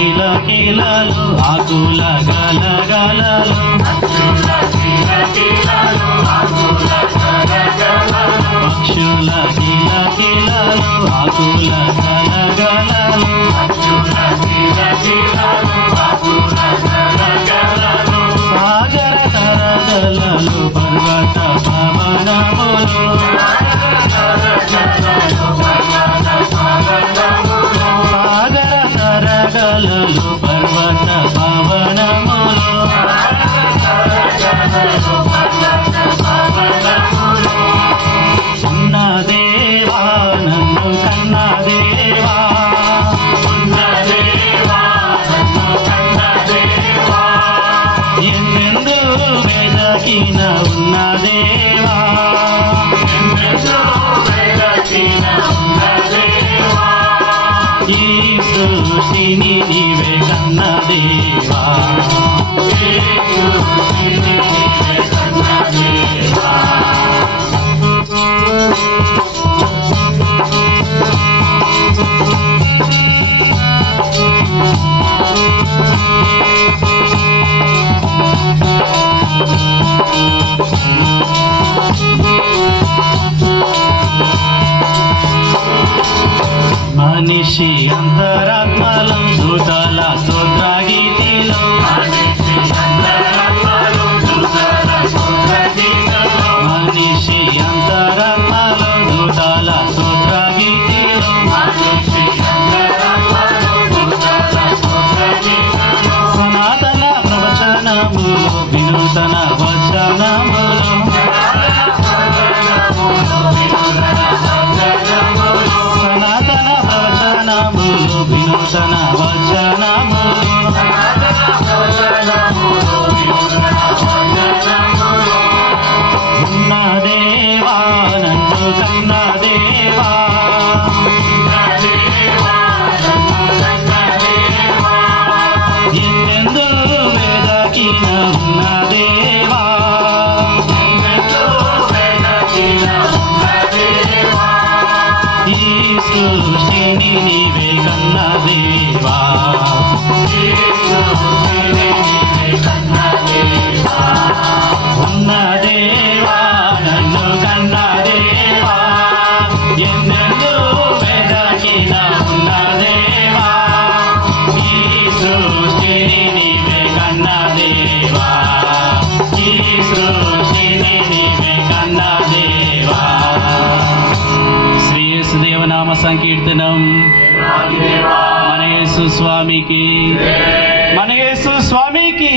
కిలకిలలు ఆకుల గలగలలు పక్షుల కిలకిలలు ఆకుల గలగలలు సాగర తరగలలు పర్వత పవనములు సాగర తరగలలు పర్వత పవనములు ఉన్న దేవా నన్ను కన్న దేవా ఎన్నెందు వెదకిన ఉన్న దేవా ఈ సృష్టిని నీవే కన్న దేవా మనిషి అంతరాత్మలు దూతల స్తోత్రగీతిలో మనిషి అంతరాత్మలు దూతల స్తోత్రగీతిలో సనాతన ప్రవచనములు వినూతన వచనములు సనాతన ప్రవచనములు వినూతన వచనములు ఉన్న దేవా నన్ను కన్న దేవా ఎన్నెందు వెదకిన ఉన్న దేవా ఈ సృష్టిని నీవే కన్న దేవా ఉన్న దేవా నన్ను కన్న దేవా ఎన్నెందు వెదకిన ఉన్న దేవా ఈ సృష్టిని నీవే కన్న దేవా ఈ సృష్టిని నీవే కన్న దేవా. శ్రీ యేసుదేవనామ సంకీర్తనం. మన యేసు స్వామికి, మన యేసు స్వామికి.